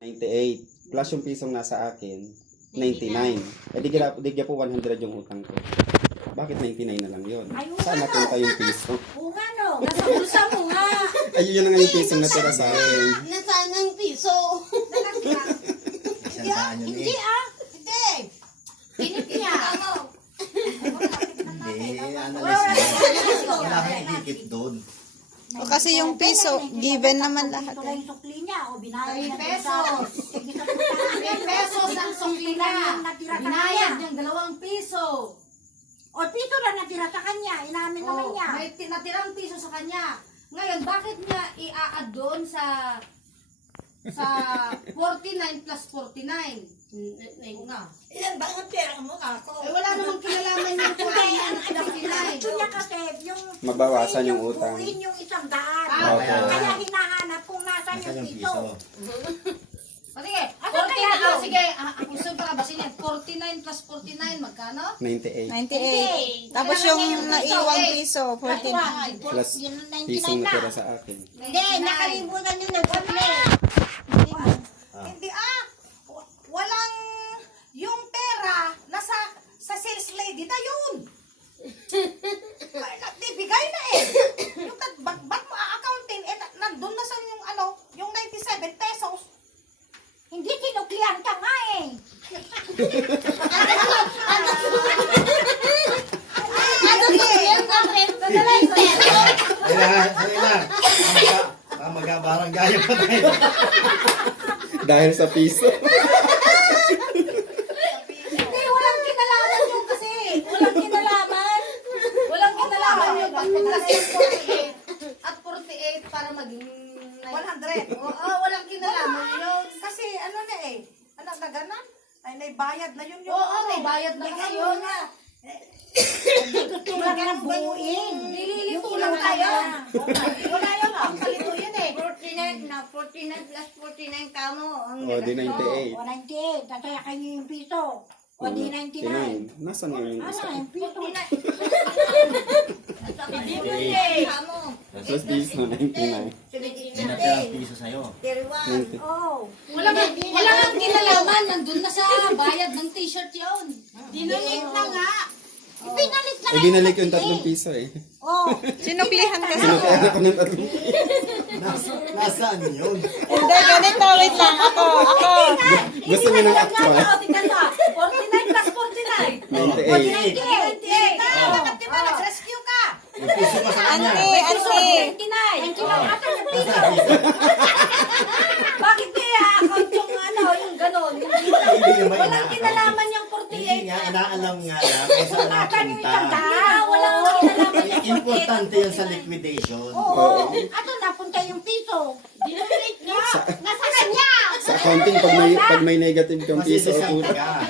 98. Plus yung pisong nasa akin, 99. Eh di kaya po 100 yung utang ko. Bakit 99 na lang yun? Saan napunta yung piso? Oo nga no, nasa bulsa mo nga. Ayun yun na nga yung pisong natira sa akin. Nasaan ang piso? Isang daan yun Hindi eh. Hindi. Pinit niya. Hindi, analyze mo. Wala kang idikit doon. O kasi yung piso, given naman lahat. Ito lang yung sukli niya. O binayad niya 3 pesos. 3 pesos ang sukli na. Binayad niyang 2 piso. O piso lang natira sa kanya. Inamin naman niya. May natirang piso sa kanya. Ngayon, bakit niya i-add doon sa 49 plus 49? Nga. Ilan ba ang pera mo ako? Eh, wala namang kinalaman yung 49 plus Gusto niya kasi yung Mabawasan yung utang. buuin yung 100. Okay. Kaya hinahanap kung nasaan Nasaan yung yung piso. piso? O sige, Ano 49, kaya yun? sige, gusto pa kabasin yan. 49 plus 49, magkano? 98. 98. Tapos yung naiwang piso, 14. Plus Yun ang 99 pisong na. natira sa akin. Hindi, nakalimutan niyo na sukli. Hindi walang yung pera nasa sa sales lady na yun. Ay, nagbibigay na eh. Yung ba't mo a-accountin eh nandun na sa yung yung 97 pesos. Hindi tinuklian ka nga eh. Kailangan. Magkabaranggayan pa tayo. Dahil sa piso. Hindi, walang kinalaman yung kasi. Walang kinalaman. Walang kinalaman yung pag-plus 48 at 48 para maging 100. Oo, walang kinalaman yun. Kasi ano na eh. Ano na ganan? Ay naibayad na yun Oo, may bayad na kasi yun. Hindi gusto lang ng buuin. Nililito lang tayo. Wala yun pangkalito yun eh. 49 na 49 plus 49 kamo. O, di 98. O 98. Tataya kayo yung piso. O di 99. 99. Nasaan nga yung isa? Ano yung piso? Kamo. Plus piso, 99. May natirang piso sa'yo. 90. Oo. Wala kang kinalaman. Nandun na sa bayad ng t-shirt yun. Dinunit na nga. Pinalit na Eh, binalik yung 3 piso eh. Oo. Sinuklihan kasi. Sinuklihan ako ng 3 piso. Nasaan yun? Hindi, ganito. Wait lang. Ako. Gusto niyo ng actual? Tingnan mo. 49 plus 49. 98. 98. Bakit di ba nag-rescue ka? Yung piso pa sa kanya. Ante. 99. Ata yung piso. Bakit kaya account yung yung ganon? Hindi naman Walang kinalaman yung Hindi 48. nga, inaalam nga lang kung saan Ata yung napunta. Walang kinalaman yung 48. Importante yun sa liquidation. Oo. Ato napunta yung piso. Dinunit nga. Nasa kanya. Sa accounting, pag may negative kang piso o Masisisang utang. ka.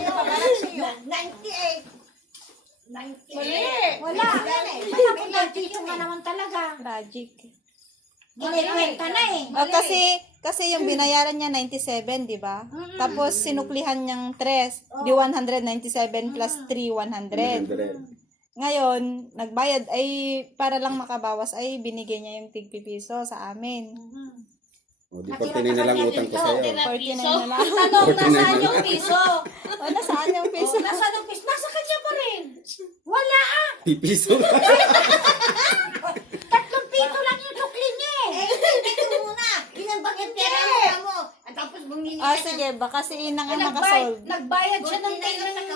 98. Wala. Napunta yung piso nga naman talaga. Tragic. Kinikwenta na eh. O kasi yung binayaran niya 97, di ba? Tapos sinuklihan niyang 3, di 197 plus 3, 100. 100. Ngayon, nagbayad ay para lang makabawas ay binigay niya yung tig piso sa amin. O, di 49 na lang utang ko sa'yo. 49 na lang. Tanong, nasaan yung piso? O, nasaan yung piso? Nasaan yung piso? Nasa kanya pa rin. Wala ah. Pipiso. 3 piso lang yung sukli niya eh. Ito muna. Ilan ba yung pera mo? At tapos bumili O, sige, baka si Inang ang nakasolve. Nagbayad siya ng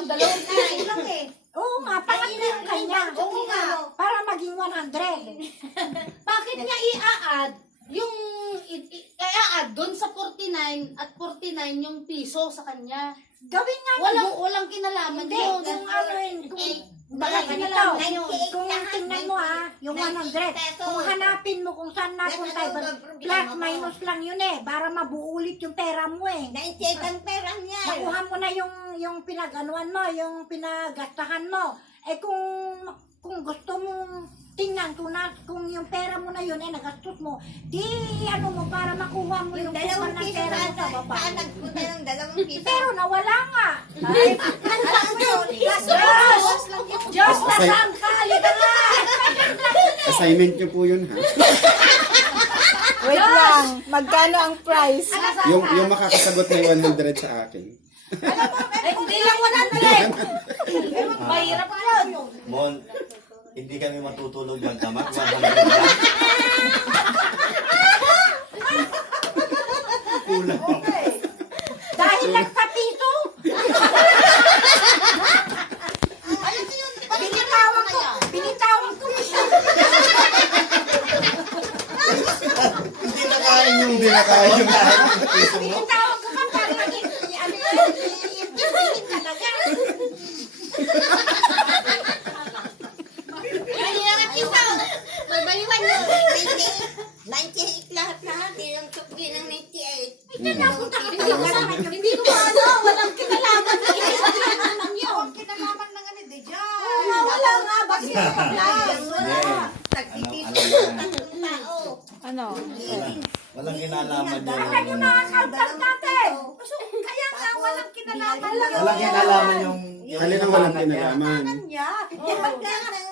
dalawang piso lang eh. Oo nga, pangatlo yung kanya. Oo nga. Para maging 100. Bakit niya i-add yung i-add doon sa 49 at 49 yung piso sa kanya? Gawin nga Walang kinalaman Hindi, yun. kung ano yun, baga ganito, kung tingnan mo yung 100, kung hanapin mo kung saan napunta, plus minus lang yun eh, para mabuo ulit yung pera mo eh. 98 ang pera niya. Nakuha mo na yung pinaganuan mo, yung pinagastahan mo. Eh kung gusto mong tingnan kung yung pera mo na yun ay nagastos mo, di ano mo para makuha mo yung kuha ng pera mo sa baba. Nagpunta ng 2 piso. Pero nawala nga. Ay, alam mo yun. Diyos na saan ka? Halika nga. Assignment niyo po yun, ha? Wait lang. Magkano ang price? Yung makakasagot na yung 100 sa akin. Ay, hindi lang 100. Mahirap yun. Mon, hindi kami matutulog magdamag. 100 lang. Kulang. Dahil lang sa piso. Binitawan ko. Hindi na kain yung Hindi na kaya yung piso mo. Binitawan ko pa para maging ano yun, talaga. May baliwan yun. 98 lahat-lahat. Yung tukli ng 98. Hindi ko ano, walang kinalaman. Ang kinalaman ng ano, di dyan. Wala nga, bakit Ano? Walang kinalaman yung... Nakakautas natin. Kaya nga, walang kinalaman lang. Walang kinalaman yung... Alin ang walang kinalaman? Niya.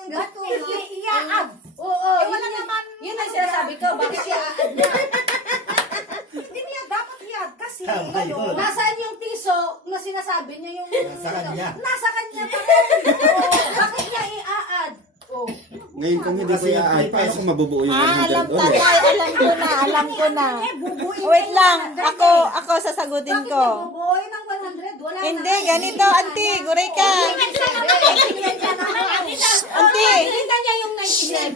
Ba't iyaab? Oo, Wala naman. Yun ang sinasabi ko, bakit i-add niya? Hindi niya dapat hiyad kasi Tama yun. Nasaan yung piso na sinasabi niya yung... Sa kanya. nasa kanya pa rin. Bakit niya i-add? Oh. Ngayon kung hindi ko i-add, paano ko mabubuo yung 100 Alam ulit? alam ko na. Wait lang, ako sasagutin ko. Bubuoy ng 100, wala Hindi, ganito, auntie, guray ka. Auntie, Pinita niya yung 97.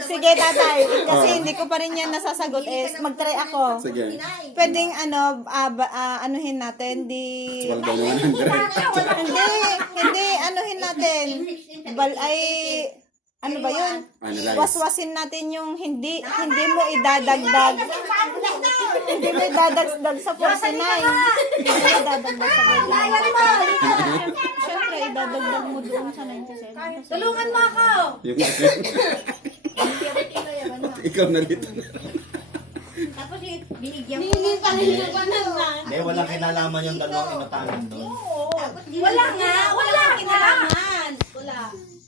sige tatay, kasi hindi ko pa rin yan nasasagot mag-try ako. Sige. Pwedeng anuhin natin, Wala daw ng 100. hindi, anuhin natin. Ano ba yun? Analyze. Waswasin natin yung hindi mo idadagdag. Hindi mo idadagdag sa 49. Hindi mo idadagdag sa 49. Siyempre, idadagdag mo doon sa 97. Tulungan mo ako. Yung ikaw na dito. Tapos binigyan ko. Hindi pa rin yung banana. Hindi, walang kinalaman yung dalawang inutangan doon. Wala nga, wala kinalaman. Wala.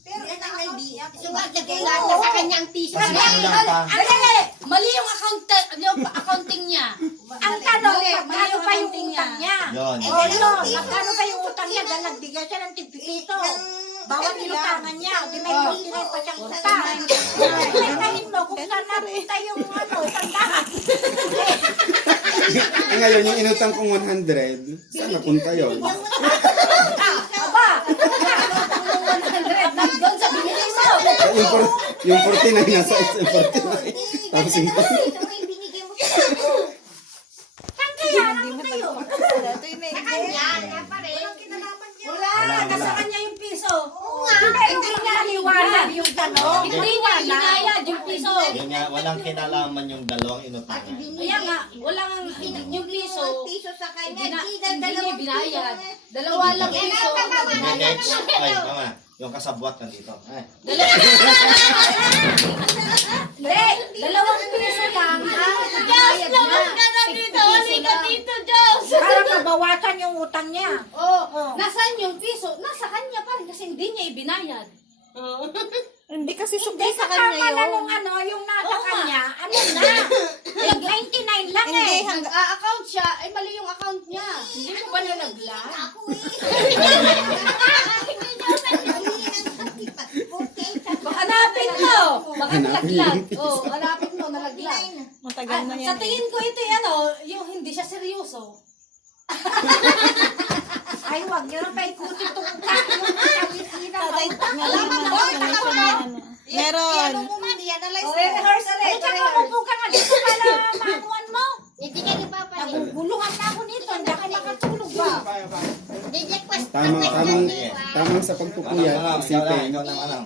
Pero ito ay di. Sa kanya ang piso. Kasi kulang pa. Mali yung accounting niya. Ang tanong, Mali magkano yung pa yung accounting utang niya? Yun. Oh, yun. Magkano pa yung utang niya? Dahil nagbigay siya ng tigpito. Bawat inutangan niya. Di may 49 pa siyang utang. Tingnan mo kung saan napunta yung sandahan. Ngayon, yung inutang kong 100, saan napunta yun? Aba, Doon sa binili mo. Yung 49 nasa 49. Tapos yung Binigay mo sa ako. saan kaya napunta yun? Wala, nasa kanya yung piso. Hindi niya liwanag yung tanong. Hindi niya inayad yung piso. Yun nga, walang kinalaman yung dalawang inutangan. Kaya nga, walang yung piso. Piso sa kanya. Hindi niya binayad. Dalawa lang piso. Hindi, next. Ay, mama. Yung kasabwat nandito. Ay. Hindi, dalawang piso lang. Binayad niya. Dito, Diyos. Para mabawasan yung utang niya. Oh, nasaan yung piso? Nasa kanya pa rin kasi hindi niya ibinayad. Hindi kasi Hindi sukli sa kasama kanya na yun. nung yung nasa Oo nga. kanya. Ano na? Yung 99 lang Hindi, eh. Nag-account siya, ay mali yung account niya. Hindi mo ba nalaglag? Ako Hanapin mo! Baka Hanapin nalaglag. yung piso. Oh, hanapin mo, nalaglag. Matagal na Sa yan. tingin ko ito yung hindi siya seryoso. Ay, wag niyo na pa ikutin itong utang. Tatay, meron naman explanation na ano. Meron. Ano mo man, i-analyze Oh, mo. rehearse Ay, ulit. tsaka upo ka nga dito para maanuan mo. Hindi ka nagpapalit. Naguguluhan na ako nito. Hindi ako makatulog ba? Hindi niya Tamang sa pagpupuyat, isipin. Ikaw naman ano.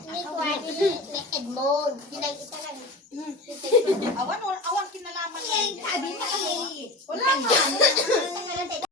Edmond. Kita lang. Awan kinalaman lang. Sabi na kami. Wala nga.